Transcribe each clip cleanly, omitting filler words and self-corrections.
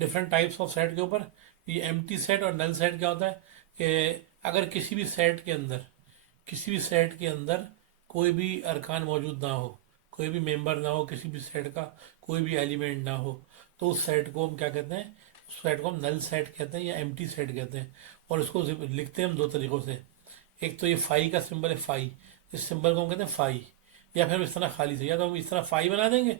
Different types of set के ऊपर। ये एम्प्टी सेट और नल सेट क्या होता है कि अगर किसी भी सेट के अंदर कोई भी अरकान मौजूद ना हो, कोई भी मेंबर ना हो किसी भी सेट का, कोई भी एलिमेंट ना हो, तो उस सेट को हम क्या कहते हैं, उस सेट को हम नल सेट कहते हैं या एम्प्टी सेट कहते हैं। और इसको लिखते हैं हम दो तरीकों से। एक तो ये फाई का सिंबल है, फाई, इस सिंबल को हम कहते हैं फाई। या फिर हम इस तरह खाली से, या तो हम इस तरह फाई बना देंगे,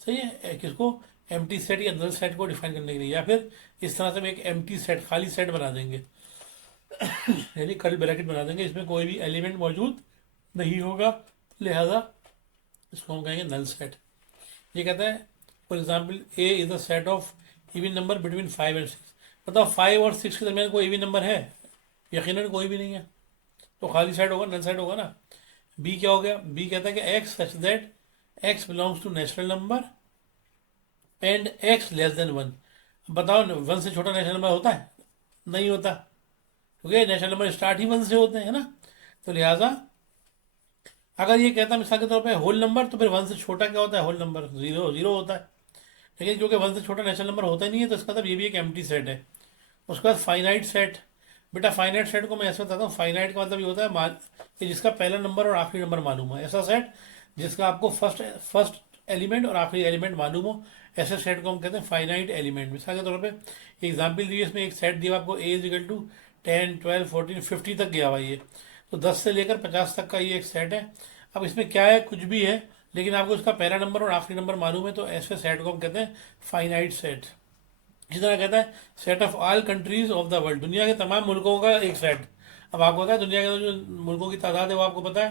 सही है, किसको, एम्प्टी सेट या नल सेट को डिफाइन करने के लिए, या फिर इस तरह से हम एक एम्प्टी सेट, खाली सेट बना देंगे, यानी कर्ली ब्रैकेट बना देंगे, इसमें कोई भी एलिमेंट मौजूद नहीं होगा, लिहाजा इसको हम कहेंगे नल सेट। ये कहता है for example A is the set of even number between 5 और 6। बताओ 5 और 6 के दरमियान कोई इवन नंबर है? यकीनन कोई भी नहीं है, तो खाली सेट होगा, नल सेट होगा ना। बी क्या हो गया, बी कहता है कि x such that x belongs to natural number and X less than 1। बताओ 1 से छोटा नेचुरल नंबर होता है? नहीं होता, क्योंकि नेचुरल नंबर स्टार्ट ही 1 से होते हैं, है ना। तो लिहाजा अगर ये कहता है मिसाल के तौर पे होल नंबर, तो फिर 1 से छोटा क्या होता है, होल नंबर, जीरो जीरो होता है। लेकिन क्योंकि 1 से छोटा नेचुरल नंबर होता ही नहीं है, तो इसका मतलब ये भी एक एम्प्टी सेट है। उसके बाद फाइनाइट सेट। बेटा फाइनाइट सेट को मैं ऐसे बताता हूँ, फाइनाइट का मतलब ये होता है कि जिसका पहला नंबर और आखिरी नंबर मालूम है, ऐसा सेट जिसका आपको फर्स्ट फर्स्ट एलिमेंट और आखिरी एलिमेंट मालूम हो, ऐसे सेट को हम कहते हैं फाइनाइट एलिमेंट। मिसाल के तौर पे एग्जाम्पल दिए, इसमें एक सेट दिया आपको, ए इज इक्वल टू 10, 12, 14, 50 तक गया हुआ ये, तो 10 से लेकर 50 तक का ये एक सेट है। अब इसमें क्या है, कुछ भी है, लेकिन आपको इसका पहला नंबर और आखिरी नंबर मालूम है, तो ऐसे सेट को हम कहते हैं फाइनाइट सेट। जिस तरह कहता है set of all countries of the world, दुनिया के तमाम मुल्कों का एक सेट। अब आपको पता है दुनिया के जो मुल्कों की तादाद है वो आपको पता है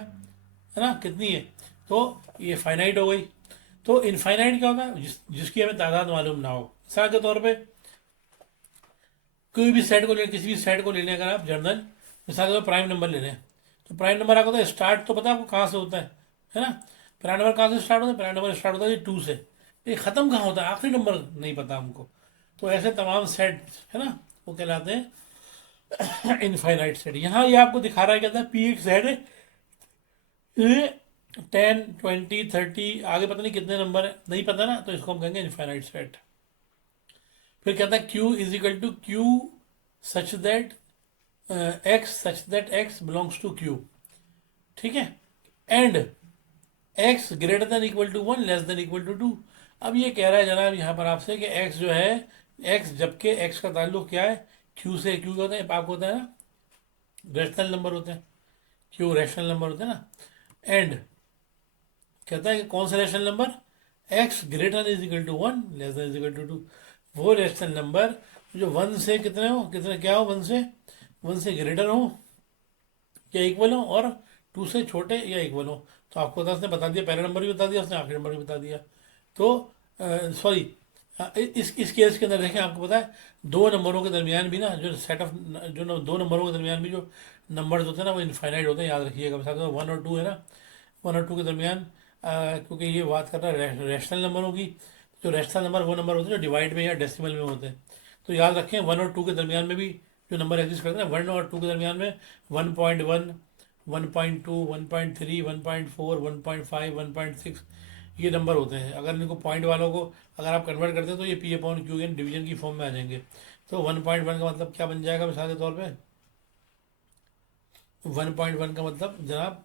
ना, कितनी है, तो ये फाइनाइट हो गई। तो इनफाइनाइट क्या होता है, जिसकी हमें तादाद मालूम ना हो। मिसाल के तौर पे कोई भी सेट को ले, किसी भी सेट को लेने, अगर आप जनरल मिसाल के तौर प्राइम नंबर ले रहे हैं, तो प्राइम नंबर आपको पता है स्टार्ट तो पता है आपको कहाँ से होता है ना। प्राइम नंबर कहाँ से स्टार्ट होता है, प्राइम नंबर स्टार्ट होता है 2 से, ये ख़त्म कहाँ होता है, आखिरी नंबर नहीं पता हमको। तो ऐसे तमाम सेट है ना, वो कहलाते हैं इनफाइनाइट सेट। यहाँ ये आपको दिखा रहा है, कहता है पी एक सेट है, ये 10, 20, 30 आगे पता नहीं कितने नंबर है, नहीं पता ना, तो इसको हम कहेंगे इनफाइनाइट सेट। फिर कहता है Q is equal to Q such that X such that x belongs to Q, ठीक है, and X greater than equal to 1 less than equal to 2। अब ये कह रहा है जनाब यहाँ पर आपसे कि एक्स जो है, एक्स जबकि एक्स का ताल्लुक क्या है, क्यू से। क्यू क्या होता है, आपको होता है ना, रैशनल नंबर होते हैं, क्यू रैशनल नंबर होते हैं ना। एंड कहता है कि कौन सा rational number, X greater is equal to 1 less than is equal to 2। वो रैशनल नंबर जो 1 से कितने हो, कितने क्या हो, 1 से ग्रेटर हो या इक्वल हो, और 2 से छोटे या इक्वल हो। तो आपको उसने बता दिया, पहला नंबर भी बता दिया उसने, आखिरी नंबर भी बता दिया। तो सॉरी, इस केस के अंदर देखें, आपको पता है दो नंबरों के दरमियान भी ना, जो सेट ऑफ दो नंबरों के दरमियान भी जो नंबर्स होते हैं ना, वो इनफाइनाइट होते हैं, याद रखिएगा। मिसाल 1 और 2 है ना, 1 और 2 के दरमियान, क्योंकि ये बात कर रहा है रैशनल नंबरों की, जो रैशनल नंबर वो नंबर होते हैं जो डिवाइड में या डेसिमल में होते हैं। तो याद रखें 1 और 2 के दरमियान में भी जो नंबर एग्जिस्ट करते हैं, 1 और 2 के दरमियान में 1.1, 1.2, 1.3, 1.4, 1.5, 1.6 ये नंबर होते हैं। अगर इनको पॉइंट वालों को अगर आप कन्वर्ट करते हैं तो ये P upon Q in division की फॉर्म में आ जाएंगे। तो 1.1 का मतलब क्या बन जाएगा, मिसाल के तौर पे 1.1 का मतलब जनाब,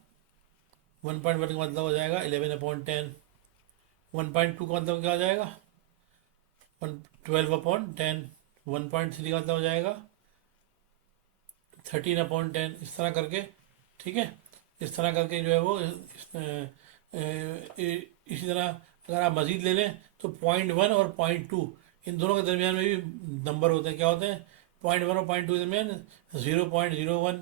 1.1 का मतलब हो जाएगा 11/10। 1.2 का मतलब क्या हो जाएगा, 12/10। 1.3 का मतलब हो जाएगा 13/10, इस तरह करके, ठीक है, इस तरह करके जो है वो इसी तरह अगर आप मज़ीद ले लें तो 0.1 और 0.2 इन दोनों के दरमियान में भी नंबर होते हैं, क्या होते हैं, 0.1 और 0.2 के दरमियान 0.01,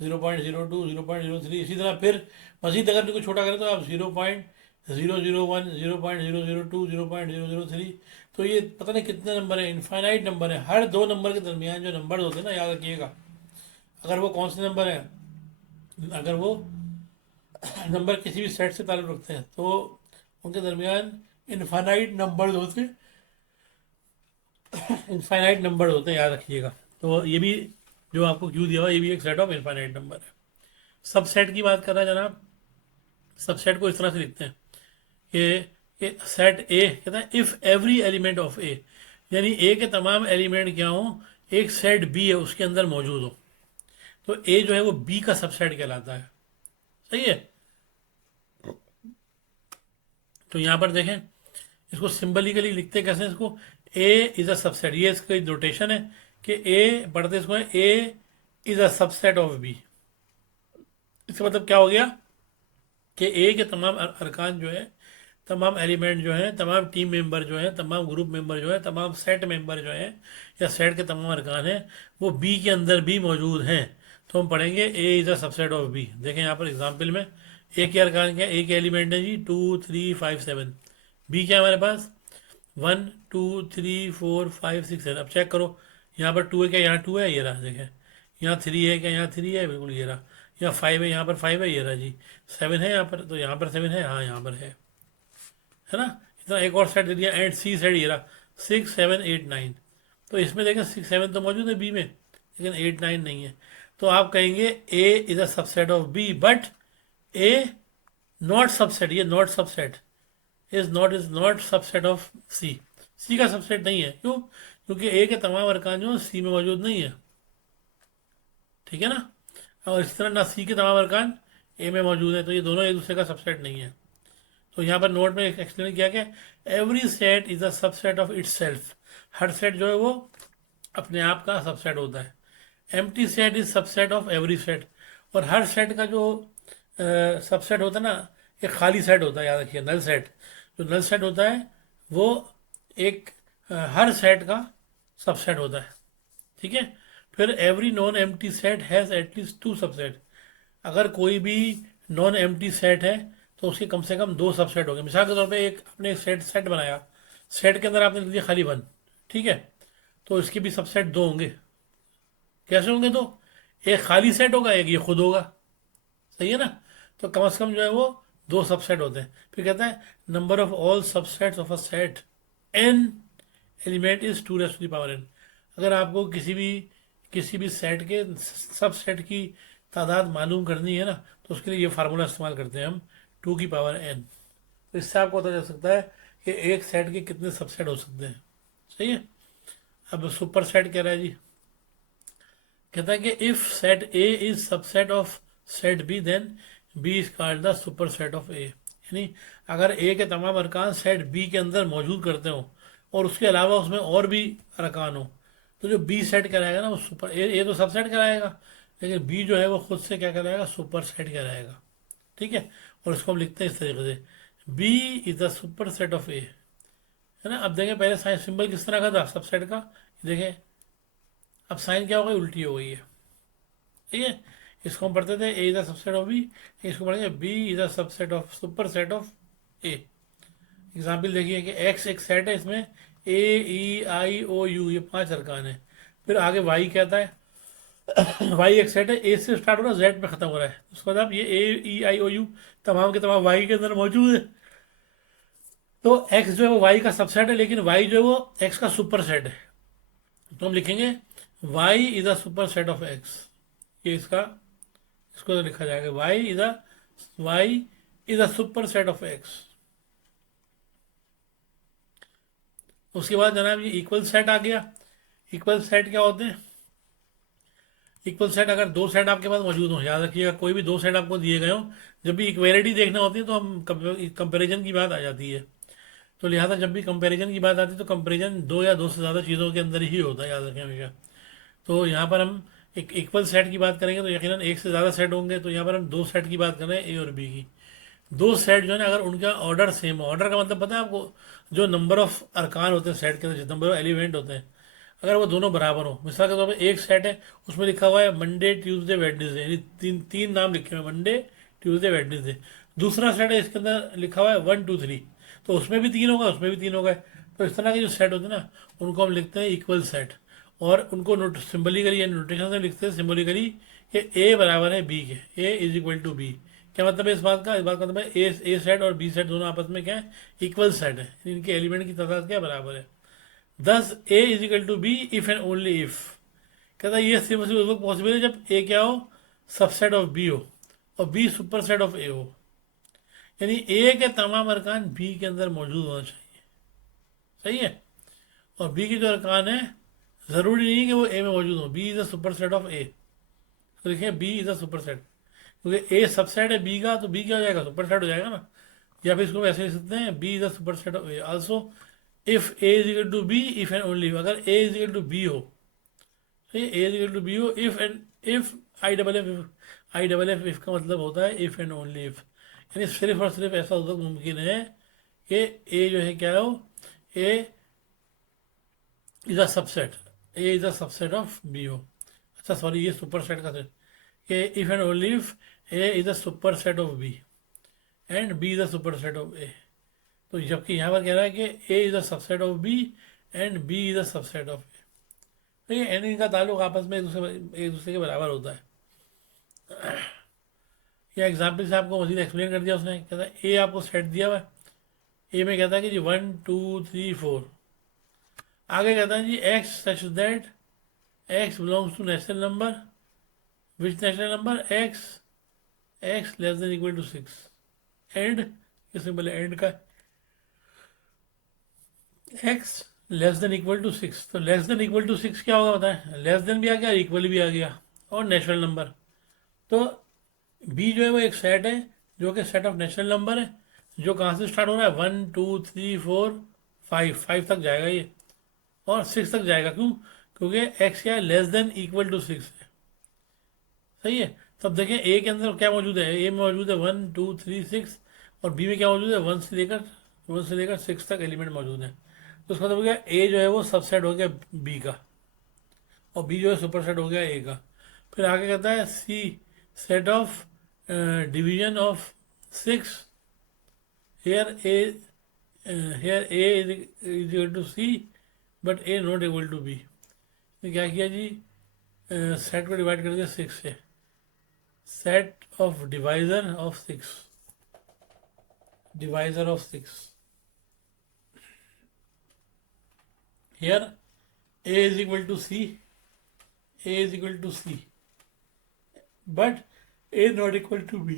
0.02, 0.03। इसी तरह फिर मज़ीद अगर इनको छोटा करें तो आप 0.001, 0.002, 0.003। तो ये पता नहीं कितने नंबर है, इनफाइनाइट नंबर है। हर दो नंबर के दरमियान जो नंबर होते हैं ना, याद रखिएगा, अगर वो कौन से नंबर है, अगर वो नंबर किसी भी सेट से ताल्लुक़ रखते हैं, तो उनके दरमियान इनफाइनाइट नंबर होते हैं, इनफाइनाइट नंबर होते हैं, याद रखिएगा। तो ये भी जो आपको क्यू दिया हुआ ये भी एक सेट ऑफ इनफाइनाइट नंबर है। सब सेट की बात कर रहा है जनाब, सब सेट को इस तरह से लिखते हैं कि सेट ए कहता है if every element of A, यानी ए के तमाम एलिमेंट क्या हो, एक सेट बी है उसके अंदर मौजूद हो, तो ए जो है वो बी का सबसेट कहलाता है। सही है। तो यहां पर देखें, इसको सिंबलिकली लिखते कैसे हैं इसको, ए इज अ सबसेट, ये इसका नोटेशन है कि ए पढ़ते इसको है A is a subset of B. इसका मतलब क्या हो गया कि ए के तमाम अरकान जो है, तमाम एलिमेंट जो हैं, तमाम टीम मेंबर जो हैं, तमाम ग्रुप मेंबर जो है, तमाम सेट मेंबर जो हैं, या सेट के तमाम अरकान हैं, वो बी के अंदर भी मौजूद हैं। तो हम पढ़ेंगे A is a subset of B. देखें यहाँ पर एग्जाम्पल में, ए के अरकान क्या है, ए के एलिमेंट है जी 2 3 5 7। बी क्या है हमारे पास, 1 2 3 4 5 6 7। अब चेक करो, यहाँ पर टू है क्या, यहाँ टू है, ये रहा देखें। यहाँ थ्री है क्या, यहाँ थ्री है, बिल्कुल ये रहा। यहाँ फाइव है, यहाँ पर फाइव है, ये रहा जी। सेवन है यहाँ पर, तो यहाँ पर सेवन है, हाँ यहाँ पर है ना। इतना एक और सेट दे दिया, एंड सी सेट ये रहा 6 7 8 9। तो इसमें देखें 6 7 तो मौजूद है बी में, लेकिन 8 9 नहीं है। तो आप कहेंगे A is a subset of B, but A not subset, ये not subset is not subset of C. C का सबसेट नहीं है, क्यों, क्योंकि ए के तमाम अरकान जो सी में मौजूद नहीं है। ठीक है ना। और इस तरह ना सी के तमाम अरकान ए में मौजूद है, तो ये दोनों एक दूसरे का सबसेट नहीं है। तो यहाँ पर नोट में एक्सप्लेन किया गया, every set is a subset of its self. Her set जो है वो अपने आप का सबसेट होता है। Empty set is subset of every set. और हर सेट का जो सबसेट होता है ना, एक खाली सेट होता है, याद रखिए, नल सेट। जो नल सेट होता है वो एक हर सेट का सबसेट होता है। ठीक है। फिर every non empty set has at least to subset. अगर कोई भी नॉन एम्प्टी सेट है तो उसके कम से कम दो सबसेट होंगे। मिसाल के तौर पे एक आपने एक सेट सेट बनाया, सेट के अंदर आपने लिख दिया खाली वन, ठीक है, तो इसके भी सबसेट दो होंगे। कैसे होंगे दो, एक खाली सेट होगा, एक ये खुद होगा। सही है ना। तो कम से कम जो है वो दो सबसेट होते हैं। फिर कहता है number of all subsets of a set an element is 2⁻n। अगर आपको किसी भी सेट के सब सेट की तादाद मालूम करनी है ना, तो उसके लिए ये फार्मूला इस्तेमाल करते हैं हम, 2⁻n। तो इससे आपको पता चल सकता है कि एक सेट के कितने सबसेट हो सकते हैं। सही है। अब सुपर सेट कह रहा है जी, कहता है कि if set A is subset of set B, then B is called the super set of A. यानी अगर ए के तमाम अरकान सेट बी के अंदर मौजूद करते हो और उसके अलावा उसमें और भी अरकान हो, तो जो बी सेट कराएगा ना वो सुपर, ए तो सबसेट कराएगा, लेकिन बी जो है वो खुद से क्या कराएगा, सुपर सेट कराएगा। ठीक है। और इसको हम लिखते हैं इस तरीके से, B is the super set of A. है ना। अब देखें पहले साइन सिंबल किस तरह का था सबसेट का, देखें अब साइन क्या हो गई, उल्टी हो गई है। ठीक है। इसको हम पढ़ते थे A is the subset of B, इसको पढ़ेंगे B is the subset of super set of A. Example देखिए कि एक्स एक सेट है, इसमें ए ई आई ओ यू ये पांच अरकान है। फिर आगे वाई कहता है वाई एक सेट है, ए से स्टार्ट हो रहा है, जेड पे खत्म हो रहा है, उसके बाद आप ये ए ई आई ओ यू तमाम के तमाम वाई के अंदर मौजूद है। तो एक्स जो है वो वाई का सबसेट है, लेकिन वाई जो है वो एक्स का सुपर सेट है। तो हम लिखेंगे Y is a super set of X. ये इसका, इसको तो लिखा जाएगा Y is a super set of X. उसके बाद जनाब ये इक्वल सेट आ गया। इक्वल सेट क्या होते हैं, इक्वल सेट अगर दो सेट आपके पास मौजूद हो, याद रखिएगा कोई भी दो सेट आपको दिए गए हो, जब भी इक्वेलिटी देखना होती है तो हम कंपैरिजन की बात आ जाती है। तो लिहाजा जब भी कंपैरिजन की बात आती है तो कंपैरिजन दो या दो से ज़्यादा चीज़ों के अंदर ही होता है, याद रखें हमेशा। तो यहाँ पर हम एक इक्वल सेट की बात करेंगे तो यकीनन एक से ज़्यादा सेट होंगे, तो यहाँ पर हम दो सेट की बात कर रहे हैं, ए और बी की। दो सेट जो है ना, अगर उनका ऑर्डर सेम हो, ऑर्डर का मतलब पता है आपको, जो नंबर ऑफ अरकान होते हैं सेट के अंदर, नंबर ऑफ एलिमेंट होते हैं, अगर वो दोनों बराबर हो। मिसाल के तौर पर एक सेट है, उसमें लिखा हुआ है मंडे ट्यूसडे वेडनेसडे, यानी तीन तीन नाम लिखे हुए हैं, मंडे ट्यूसडे वेडनेसडे। दूसरा सेट है इसके अंदर लिखा हुआ है 1 2 3, तो उसमें भी तीन होगा, उसमें भी तीन होगा। तो इस तरह के जो सेट होते हैं ना, उनको हम लिखते हैं इक्वल सेट। और उनको नोट सिम्बलिकली या नोटेशन से लिखते हैं सिम्बलिकली कि ए बराबर है बी के, ए इज इक्वल टू बी। क्या मतलब है इस बात का, इस बात का मतलब है ए सेट और बी सेट दोनों आपस में क्या है, इक्वल सेट है, इनके एलिमेंट की तादाद क्या बराबर है। Thus A is equal to B if and only if. कहता है ये सिर्फ उस वक्त पॉसिबल है जब ए क्या हो, सबसेट ऑफ बी हो और बी सुपर सेट ऑफ ए हो। यानी ए के तमाम अरकान बी के अंदर मौजूद होना चाहिए। सही है। और बी की जो अरकान है ज़रूरी नहीं है कि वो ए में मौजूद हो। B is a super set of A. तो देखिए B is a super set, क्योंकि ए सबसेट है बी का, तो बी क्या हो जाएगा, सुपर सेट हो जाएगा ना। या फिर इसको ऐसे लिख सकते हैं, B is a super set of A also if A is equal to B, if and only अगर A is equal to B हो। तो ये A is equal to B हो, if and if I double F, I double F if का मतलब होता है if and only if, यानी सिर्फ और सिर्फ ऐसा होता मुमकिन है कि ए जो है क्या हो, A is a subset, A is a subset of B हो। अच्छा सॉरी, ये सुपर सेट का सेट, कि if and only if A is a super set of B and B is a super set of A. तो जबकि यहाँ पर कह रहा है कि A is a subset of B and B is a subset of A. तो ये एंड इनका ताल्लुक आपस में एक दूसरे के बराबर होता है। या एग्जाम्पल से आपको मजीद एक्सप्लेन कर दिया उसने, कहता है ए आपको सेट दिया हुआ है, ए में कहता है कि जी 1 2 3 4। आगे कहता है जी x such that x belongs to national number, which national number x, x less than equal to 6। And, ये सिंपल है एंड का, x less than equal to 6। तो लेस देन इक्वल टू 6 क्या होगा पता है, लेस देन भी आ गया, इक्वल भी आ गया, और नेचुरल नंबर। तो बी जो है वो एक सेट है, जो कि सेट ऑफ नेचुरल नंबर है, जो कहाँ से स्टार्ट हो रहा है, 1 2 3 4 5, 5 तक जाएगा ये, और 6 तक जाएगा। क्यों? क्योंकि एक्स क्या है, लेस देन इक्वल टू 6 है। सही है। तब देखें ए के अंदर क्या मौजूद है, ए में मौजूद है 1 2 3 6, और बी में क्या मौजूद है, वन से लेकर 6 तक एलिमेंट मौजूद है। तो उसका मतलब हो गया ए जो है वो सबसेट हो गया बी का, और बी जो है सुपर सेट हो गया ए का। फिर आगे कहता है C set of division of 6, here A, here A is equal to C but A not equal to B. क्या किया जी, सेट को डिवाइड कर दिया 6 से, set of divisor of 6, divisor of 6, here a is equal to c, a is equal to c but a not equal to b।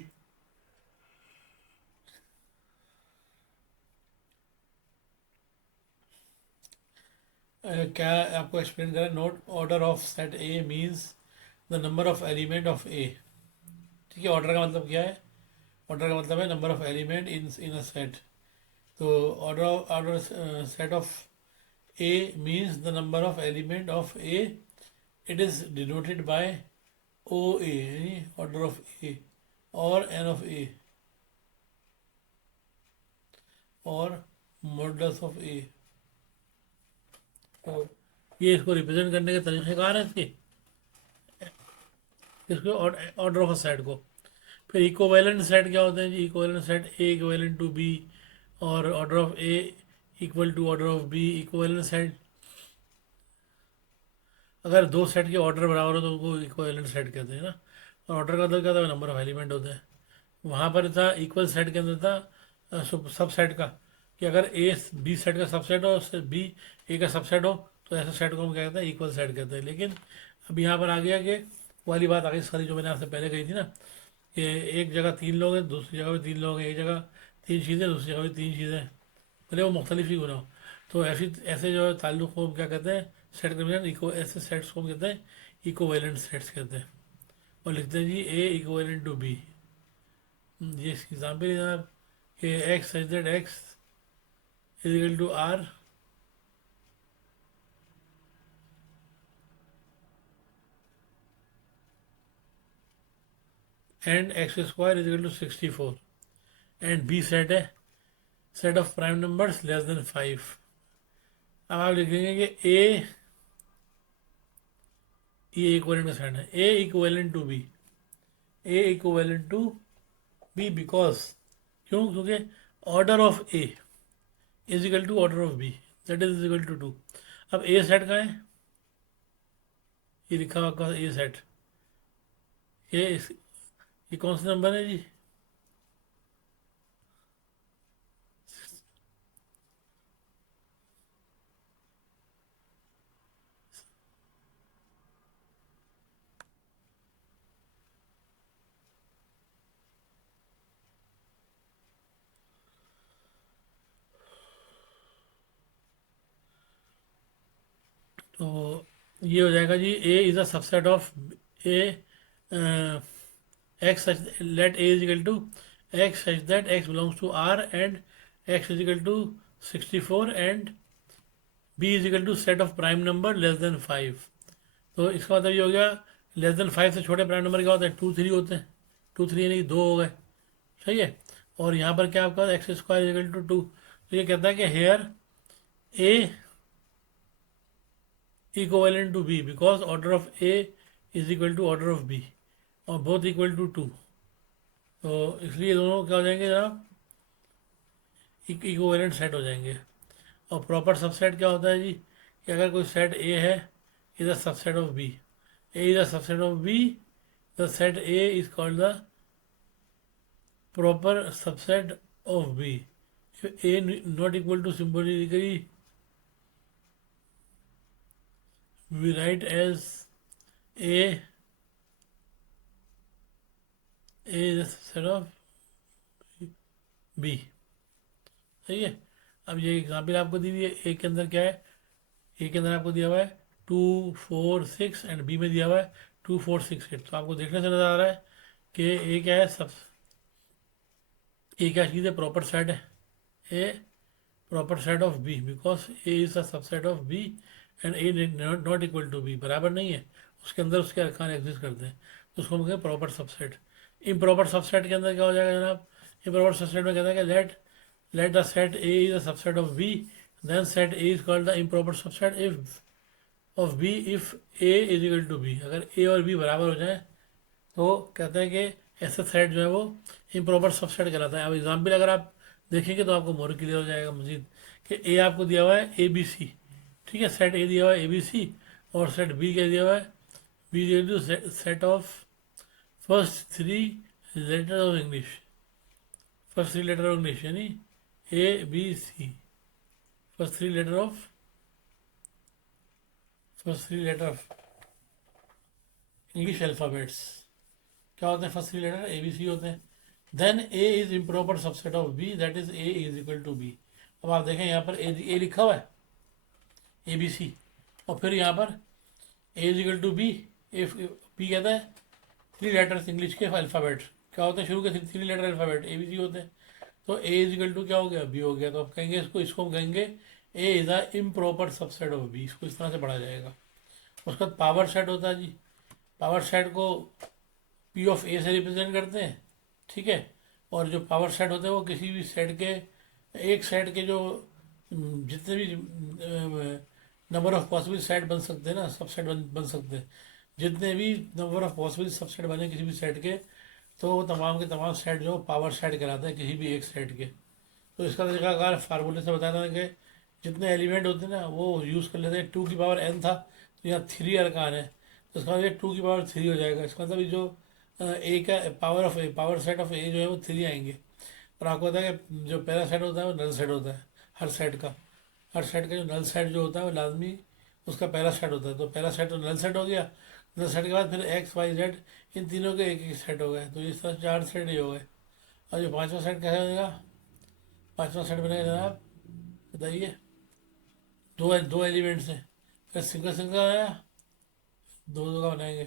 क्या आपको explain करें, note order of set A means the number of element of A. ठीक है, order का मतलब क्या है, order का मतलब है number of element in a set. तो order set of A means the number of element of A, it is denoted by O A, order of A, और एन ऑफ ए, और मॉडल्स ऑफ ए। तो ये इसको represent करने के तरीक़ेकार हैं इसके, इसको ऑर्डर ऑफ अ सेट को। फिर इक्विवेलेंट सेट क्या होते हैं जी, equivalent set A equivalent to B, और order of A equal to order of B. Equivalent set, अगर दो सेट के ऑर्डर बराबर हो तो उनको इक्विवेलेंट सेट कहते हैं ना। और ऑर्डर का मतलब क्या था, नंबर ऑफ एलिमेंट होते हैं। वहाँ पर था इक्वल सेट के अंदर था सब सेट का, कि अगर ए बी सेट का सबसेट हो, बी ए का सबसेट हो, तो ऐसे सेट को हम क्या कहते हैं, इक्वल सेट कहते हैं। लेकिन अब यहाँ पर आ गया कि वाली बात आ गई सारी, जो मैंने आपसे पहले कही थी ना, कि एक जगह 3 लोग हैं, दूसरी जगह भी 3 लोग हैं, एक जगह 3 चीज़ें, दूसरी जगह भी 3 चीज़ें, भले वो मुख्तलिफ ही गुना हो। तो ऐसी ऐसे जो है ताल्लुक़ को हम क्या कहते हैं, सेट के दरमियान इको, ऐसे सेट्स को हम कहते हैं इकोवेलेंट सेट्स कहते हैं। और लिखते हैं जी ए इक्वलेंट टू बी। ये एग्जाम्पल है जनाब, कि x such that x is equal to R and x square is equal to 64। And B set है, set of prime numbers less than 5। अब आप लिखेंगे कि ए, ये इक्वलेंट का सेट है, A equivalent to B, A equivalent to B because, क्यों, क्योंकि order of A is equal to order of B, that is equal to 2। अब ए सेट का है, ये लिखा हुआ आपका ए सेट, ये ये कौन सा नंबर है जी, तो ये हो जाएगा जी, A is a subset of A x such let A is equal to x such that x belongs to R and x is equal to 64 and B is equal to set of prime number less than 5। तो इसका मतलब ये हो गया, less than 5 से छोटे prime number क्या होते हैं, 2 3 होते हैं, 2 3 यानी कि 2 हो गए, सही है। और यहाँ पर क्या आपका X square is equal to 2। तो ये कहता है कि here A equivalent to B because order of A is equal to order of B और बोथ इक्वल टू 2। तो इसलिए दोनों क्या हो जाएंगे जनाब, इक्विवेलेंट सेट हो जाएंगे। और प्रॉपर सबसेट क्या होता है जी, कि अगर कोई सेट ए है is a subset of B, A is a subset of B, the set A is called the proper subset of B. A not equal to symbolically we write as a is a subset of b, सही है। अब ये example आपको दी हुई है, ए के अंदर क्या है, ए के अंदर आपको दिया हुआ है 2 4 6 एंड बी में दिया हुआ है 2 4 6 8। तो आपको देखने से नजर आ रहा है कि ए क्या है, सब ए क्या चीज़ है, प्रॉपर सेट है। A proper set of B because A is a subset of B and A not equal to B, बराबर नहीं है, उसके अंदर उसके अरकान एग्जिस्ट करते हैं, तो उसको हम कहते हैं प्रॉपर सबसेट। इम्प्रॉपर सबसेट के अंदर क्या हो जाएगा जनाब, इम्प्रॉपर सबसेट में कहता है कि let the set A is a subset of B, then set A is called the improper subset if of B if A is equal to B. अगर ए और बी बराबर हो जाए तो कहते हैं कि ऐसा सेट जो है वो इम्प्रॉपर सबसेट कहलाता है। अब एग्जाम्पल अगर आप देखेंगे तो आपको मोर क्लियर हो जाएगा मजीद, कि ए आपको दिया हुआ है ए बी सी, ठीक है, सेट ए दिया हुआ है ए बी सी, और सेट बी क्या दिया हुआ है, B is set of first 3 letter of English, first 3 letter of English यानी A B C, first 3 letter of English alphabets क्या होते हैं, first 3 letter A B C होते हैं। Then A is improper subset of B, that is A is equal to B. अब आप देखें यहाँ पर ए लिखा हुआ है ए बी सी, और फिर यहाँ पर A is equal to B, if B कहता है 3 लेटर्स इंग्लिश के अल्फ़ाबेट क्या होते हैं, शुरू के 3 letter alphabet A B C होते हैं। तो ए इज इक्वल टू क्या हो गया, बी हो गया। तो आप कहेंगे इसको हम कहेंगे A is a improper subset of B, इसको इस तरह से पढ़ा जाएगा। उसके बाद पावर सेट होता है जी, पावर सेट को पी ऑफ ए से रिप्रेजेंट करते हैं, ठीक है। और जो पावर सेट होते हैं वो किसी भी सेट के, एक सेट के जो जितने भी नंबर ऑफ पॉसिबल सेट बन सकते हैं ना, सब सेट बन सकते हैं, जितने भी नंबर ऑफ पॉसिबल सब सेट बने किसी भी सेट के, तो वो तमाम के तमाम सेट जो पावर सेट कहलाते हैं किसी भी एक सेट के। तो इसका तरीकाकार फार्मूले से बताया था कि जितने एलिमेंट होते हैं ना वो यूज़ कर लेते हैं। 2 की पावर n था तो यहाँ 3 अरकान है, तो इसका मतलब 2 की पावर 3 हो जाएगा। इसका मतलब जो ए का power of A, power set of A जो है वो 3 आएंगे। और आपको पता है कि जो पहला सेट होता है वो नल सेट होता है, हर सेट का, हर सेट का जो नल सेट जो होता है वो लाजमी उसका पहला सेट होता है। तो पहला सेट तो नल सेट हो गया, नल सेट के बाद फिर एक्स वाई जेड इन तीनों के एक एक सेट हो गए, तो इस तरह 4 सेट ही हो गए। और जो पांचवा सेट कैसे बनेगा, पांचवा सेट बनेगा जनाब, बताइए, दो दो एलिमेंट से, फिर सिंगल सिंगल आया, दो दो का बनाएंगे।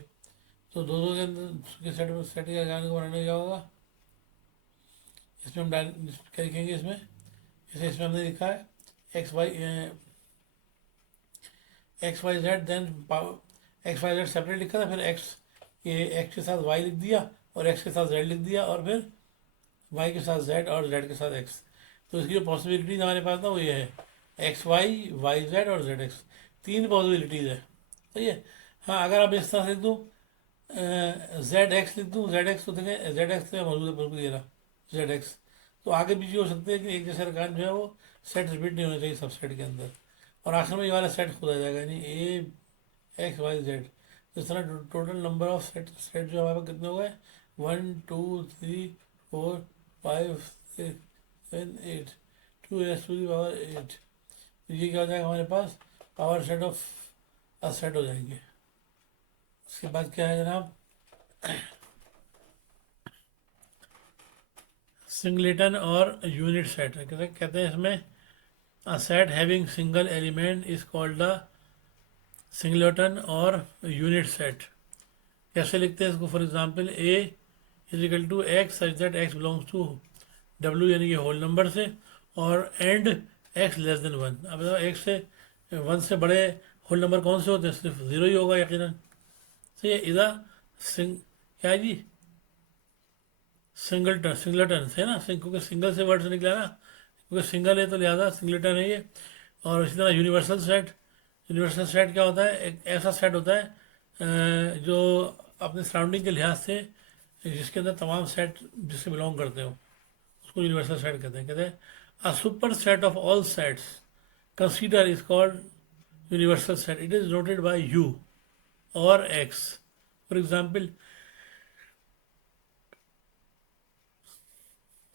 तो दो दो के अंदर के सेट के गाने को बनाने क्या होगा, इसमें हम डाल क्या लिखेंगे इसमें, जैसे इसमें हमने लिखा है X Y Z, then X Y Z separate लिखा था, फिर एक्स, ये एक्स के साथ वाई लिख दिया और एक्स के साथ जेड लिख दिया, और फिर वाई के साथ जेड और जेड के साथ एक्स। तो इसकी जो पॉसिबिलिटीज हमारे पास ना वो ये है, एक्स वाई, वाई जेड और जेड एक्स, 3 पॉसिबिलिटीज़ है, सही है। हाँ, अगर आप इस तरह से लिख दूँ, जेड एक्स लिख दूँ, जेड एक्स तो देखें जेड एक्स तो मौजूद है बिल्कुल ये रहा जेड एक्स। तो आगे पीछे हो सकते हैं कि एक जैसे अरकान जो है वो सेट रिपीट नहीं होना चाहिए सब सेट के अंदर, और आखिर में ये वाला सेट खुद आ जाएगा, यानी ए एक्स वाई जेड। तो इस तरह total number of set set जो हमारे पास कितने हो गए, 1 2 3 4 5 6 7 8, 2 to the power 8। तो ये क्या हो जाएगा हमारे पास, power set of a set हो जाएंगे। उसके बाद क्या है जनाब, सिंगलेटन और यूनिट सेट कहते हैं इसमें, a set having single element is called the singleton और यूनिट सेट। कैसे लिखते हैं इसको? For example A is equal to x such that x belongs to W यानी कि होल नंबर से, और and X less than one. अब बताओ एक्स से वन से बड़े होल नंबर कौन से होते हैं? सिर्फ ज़ीरो ही होगा यकीनन। तो ये इधर क्या है जी? सिंगलटन, सिंगलेटन से ना, क्योंकि सिंगल से वर्ड से निकला ना, क्योंकि सिंगल है तो लिहाजा सिंगलेटन है ये। और इसी तरह यूनिवर्सल सेट। यूनिवर्सल सेट क्या होता है? एक ऐसा सेट होता है जो अपने सराउंडिंग के लिहाज से जिसके अंदर तमाम सेट जिससे बिलोंग करते हो उसको यूनिवर्सल सेट कहते हैं। A super set of all sets consider is called universal set. It is noted by U और X. For example,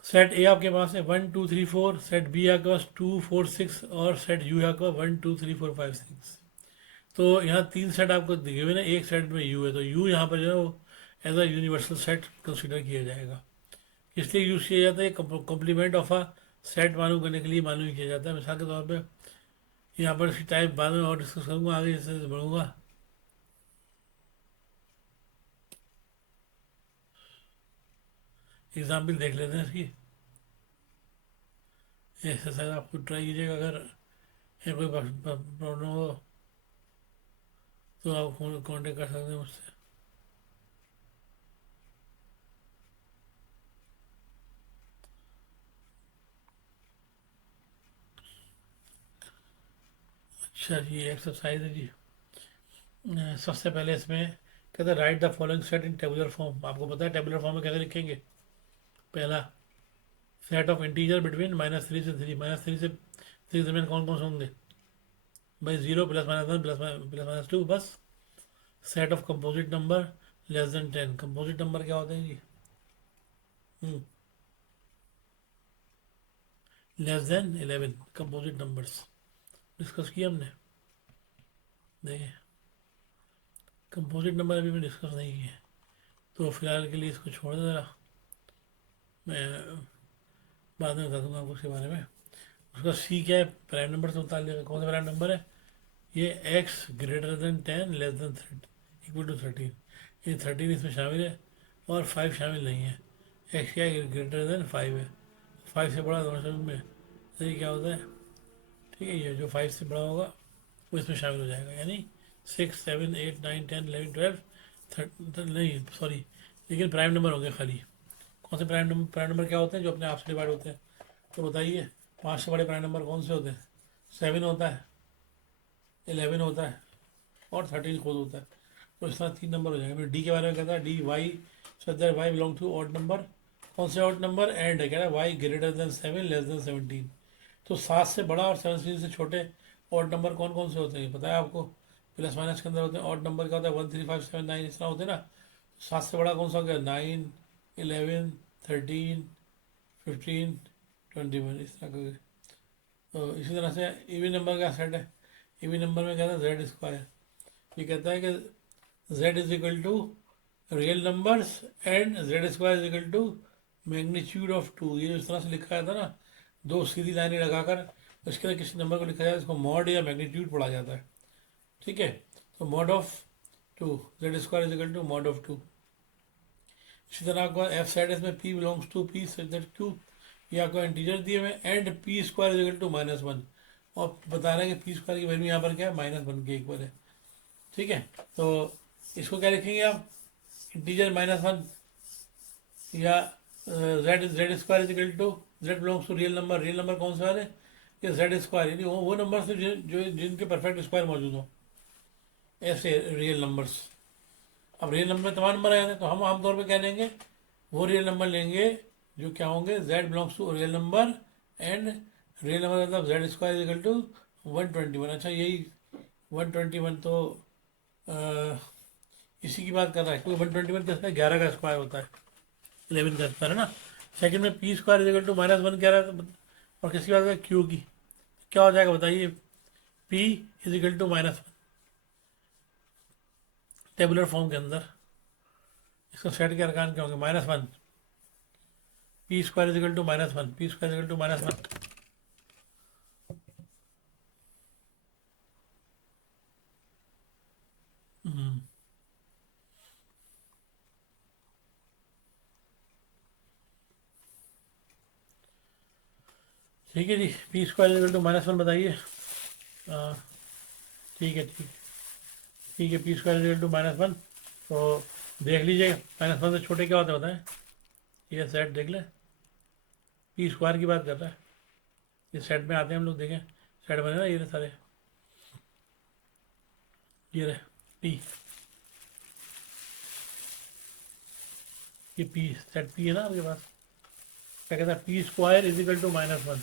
set A आपके पास है 1 2 3 4, सेट बी आपके पास 2 4 6, और सेट यू आपके पास 1 2 3 4 5 6। तो यहाँ तीन सेट आपको दिए हुए ना, एक सेट में यू है, तो यू यहाँ पर जो है वो as a universal set consider किया जाएगा। इसलिए यूज़ किया जाता है कॉम्प्लीमेंट ऑफ अ सेट मालूम करने के लिए मालूम किया जाता है। मिसाल के तौर पे यहाँ पर इसकी टाइप बाद में और डिस्कस करूँगा, आगे इससे बढ़ूँगा। एग्जाम्पल देख लेते हैं इसकी। एक्सरसाइज आपको ट्राई कीजिएगा, अगर या कोई प्रॉब्लम हो तो आप कॉन्टेक्ट कर सकते हैं मुझसे। अच्छा जी, एक्सरसाइज है जी। सबसे पहले इसमें कहते हैं right the following set in tabular form. आपको पता है टेबुलर फॉर्म में कैसे लिखेंगे? पहला, सेट ऑफ इंटीजर बिटवीन -3 से 3। -3 से 3 के दरमियान कौन कौन से होंगे भाई? 0 +-1 +-2 बस। Set of composite number less than 10। Composite number क्या होते हैं जी? Less than 11 composite numbers discuss किया हमने। देखिए, कंपोजिट नंबर अभी मैं डिस्कस नहीं किए, तो फिलहाल के लिए इसको छोड़ दे ज़रा, मैं बाद में बता दूंगा आपको उसके बारे में। उसका सी क्या है? प्राइम नंबर से मुताल्लिक कौन सा प्राइम नंबर है? ये X greater than 10 less than 30 equal to 13। ये 13 इसमें शामिल है और 5 शामिल नहीं है। एक्स क्या है? ग्रेटर देन 5 है। 5 से बड़ा दोनों सब में, तो ये क्या होता है? ठीक है, ये जो 5 से बड़ा होगा वो इसमें शामिल हो जाएगा, यानी 6 7 8 9 10 11 12 नहीं सॉरी, लेकिन प्राइम नंबर होंगे खाली। कौन से प्राइम नंबर? प्राइम नंबर क्या होते हैं? जो अपने आप से डिवाइड होते हैं। तो बताइए, 5 से बड़े प्राइम नंबर कौन से होते हैं? 7 होता है, 11 होता है, और 13 खुद होता है। तो इस तरह तीन नंबर हो जाएंगे। फिर डी के बारे में कहता है डी वाई सदर Y belong to odd number. कौन से ऑड नंबर? एंड है, कह रहा है Y greater than 7 less than 17। तो 7 से बड़ा और 17 से छोटे ऑड नंबर कौन कौन से होते हैं पता है आपको? प्लस माइनस के अंदर होते हैं। ऑड नंबर क्या होता है? 1 3 5 7 9 इस तरह होते हैं ना। 7 से बड़ा कौन सा हो गया? 9 11 13 15 21 इस तरह का। तो इसी तरह से इवन नंबर का सेट है। इवन नंबर में कहता है जेड स्क्वायर। ये कहता है कि z is equal to real numbers and Z square is equal to magnitude of two. ये इस तरह से लिखा था ना, दो सीधी लाइनें लगाकर उसके अंदर किसी नंबर को लिखा जाता है, इसको मॉड या मैग्नीट्यूड पढ़ा जाता है। ठीक है, तो mod of two, Z square is equal to mod of two. इसी तरह आपको एफ साइड इसमें P belongs to P such that Q, ये आपको इंटीजर दिए हुए, and P square is equal to -1। और बता रहे हैं कि पी स्क्वायर की वैल्यू यहाँ पर क्या है? -1 के इक्वल है। ठीक है, तो इसको क्या लिखेंगे आप? इंटीजर -1 या Z Z square is equal to Z belongs to real number. Real number कौन सा है? ये जेड स्क्वायर, यानी वो नंबर से जो जिनके परफेक्ट स्क्वायर मौजूद हो, ऐसे रियल नंबर्स। अब रियल नंबर में तमाम नंबर आ जाते हैं, तो हम आमतौर पर क्या लेंगे? वो रियल नंबर लेंगे जो क्या होंगे? Z belongs to real number and real number मतलब Z square is equal to 121। अच्छा, यही 121 तो अ, इसी की बात कर रहा है, क्योंकि 121 किसका? 11 का स्क्वायर होता है, 11 का स्क्वायर है ना। सेकंड में P square is equal to -1 कह रहा है, और किसकी बात है? क्यू की। क्या हो जाएगा बताइए? P is equal to -1 tabular form के अंदर इसका सेट के अरकान क्या होंगे? -1 P square is equal to -1 P square is equal to -1। Hmm, ठीक है जी। पी स्क्वायर इक्वल टू -1 बताइए। हाँ, ठीक है, ठीक। ठीक है, पी स्क्वायर इक्वल टू -1। तो देख लीजिए, -1 से छोटे क्या होते होता है। ये सेट देख ले, पी स्क्वायर की बात कर रहा है। ये सेट में आते हैं हम लोग, देखें। सेट बने ना, ये रहे सारे। ये रहे पी। ये पी सेट पी है ना आपके पास। क्या कहता है, P square is equal to -1।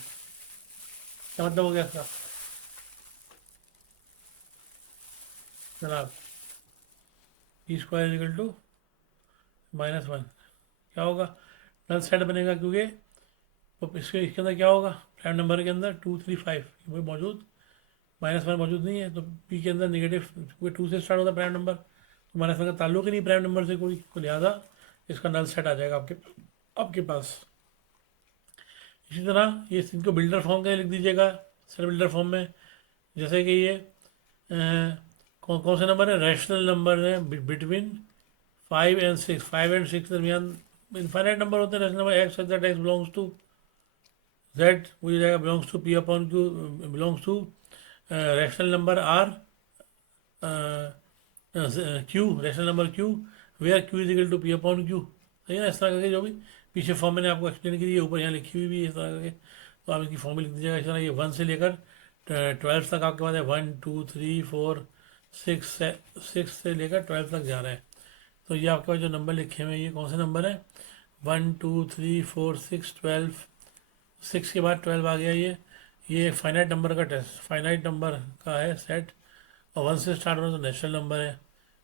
क्या मतलब हो गया इसका जनाब। P square is equal to -1 क्या होगा। नल सेट बनेगा, क्योंकि तो इसके अंदर क्या होगा, प्राइम नंबर के अंदर 2 3 5 वो मौजूद, -1 मौजूद नहीं है। तो पी के अंदर नेगेटिव, क्योंकि 2 से स्टार्ट होता है प्राइम नंबर, तो -1 का ताल्लुक ही नहीं प्राइम नंबर से कोई, को लिहाजा इसका नल सेट आ जाएगा आपके आपके पास। इसी तरह ये इनको बिल्डर फॉर्म का लिख दीजिएगा, सेट बिल्डर फॉर्म में। जैसे कि ये कौन कौन से नंबर है, रैशनल नंबर है बिटवीन 5 and 6। 5 and 6 के दरमियान इनफाइनाइट नंबर होते हैं। Rational number X that x belongs to Z, वो हो जाएगा belongs to P upon Q, belongs to rational number R Q, rational number Q, where Q is equal to P upon Q. सही है ना, इस तरह करके जो भी पीछे फॉर्म मैंने आपको एक्सप्लेन की थी, ये ऊपर यहाँ लिखी हुई भी है इस तरह करके। तो आप इसकी फॉर्म में लिख दीजिएगा इस तरह। ये 1 से लेकर 12 तक आपके पास है। 1 2 3 4 6 से लेकर 12 तक जा रहा है। तो ये आपके पास जो नंबर लिखे हुए हैं, ये कौन से नंबर है, 1 2 3 4 6 12। 6 के बाद 12 आ गया। ये फाइनाइट नंबर का टेस्ट, फाइनाइट नंबर का है सेट। और 1 से स्टार्ट हो रहा है तो नेचुरल नंबर है,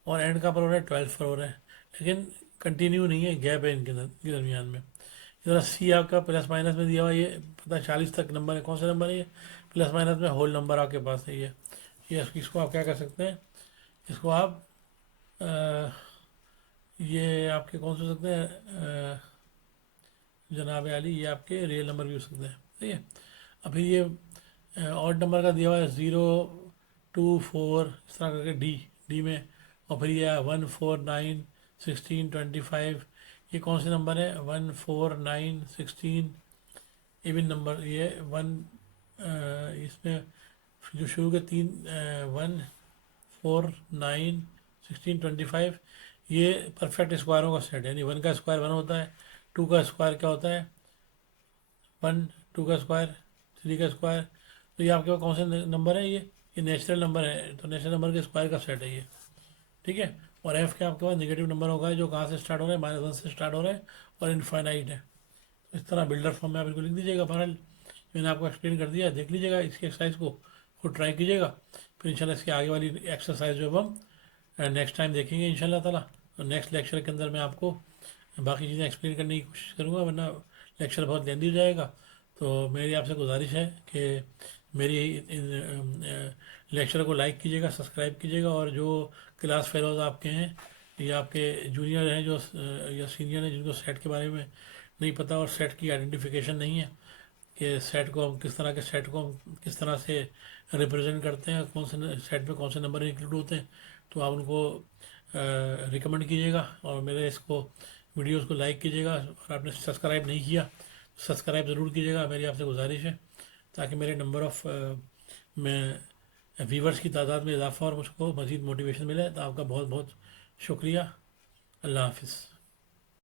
और एंड का पर हो रहा है 12 पर हो रहा है। लेकिन कंटिन्यू नहीं है, गैप है इनके के दरमियान में। इस तरह सी आपका प्लस माइनस में दिया हुआ है, ये पता 40 तक नंबर है। कौन सा नंबर है ये, प्लस माइनस में होल नंबर आपके पास है ये इसको आप क्या कर सकते हैं, इसको आप अ, ये आपके कौन से हो सकते हैं, जनाब आली, ये आपके रियल नंबर भी हो सकते हैं। ठीक है। अभी ये ऑड नंबर का दिया हुआ है 0 2 4, इस तरह करके डी डी में। और फिर ये 1 4 9 16 25। ये कौन से नंबर है, 1 4 9 16। इवन नंबर ये वन, इसमें जो शुरू के तीन, 1 4 9 16 25, ये परफेक्ट स्क्वायरों का सेट है। यानी 1 का स्क्वायर 1 होता है, 2 का स्क्वायर क्या होता है 1, 2 का स्क्वायर 3 का स्क्वायर। तो ये आपके पास कौन से नंबर है, ये नेचुरल नंबर है, तो नेचुरल नंबर के स्क्वायर का सेट है ये। ठीक है। और एफ के आपके पास नेगेटिव नंबर होगा, जो कहाँ से स्टार्ट हो रहा है, -1 से स्टार्ट हो रहा है और इनफाइनाइट है। तो इस तरह बिल्डर फॉर्म में आप इनको लिख दीजिएगा। बहरहाल मैंने आपको एक्सप्लेन कर दिया, देख लीजिएगा इसकी एक्सरसाइज को, खुद ट्राई कीजिएगा। फिर इंशाल्लाह इसकी आगे वाली एक्सरसाइज जो है हम नेक्स्ट टाइम देखेंगे इंशाल्लाह ताला। तो नेक्स्ट लेक्चर के अंदर मैं आपको बाकी चीज़ें एक्सप्लेन करने की कोशिश करूँगा, वरना लेक्चर बहुत लेंदी हो जाएगा। तो मेरी आपसे गुजारिश है कि मेरी इन लेक्चर को लाइक कीजिएगा, सब्सक्राइब कीजिएगा। और जो क्लास फेलोज आपके हैं या आपके जूनियर हैं जो या सीनियर हैं, जिनको सेट के बारे में नहीं पता और सेट की आइडेंटिफिकेशन नहीं है कि सेट को हम किस तरह के सेट को हम किस तरह से रिप्रेजेंट करते हैं, कौन से सेट में कौन से नंबर इंक्लूड होते हैं, तो आप उनको रिकमेंड कीजिएगा और मेरे इसको वीडियोस को लाइक कीजिएगा। और आपने सब्सक्राइब नहीं किया तो सब्सक्राइब ज़रूर कीजिएगा, मेरी आपसे गुजारिश है, ताकि मेरे नंबर ऑफ़ में व्यूवर्स की तादाद में इजाफा और मुझको मज़ीद मोटिवेशन मिले। तो आपका बहुत बहुत शुक्रिया। अल्लाह हाफिज़।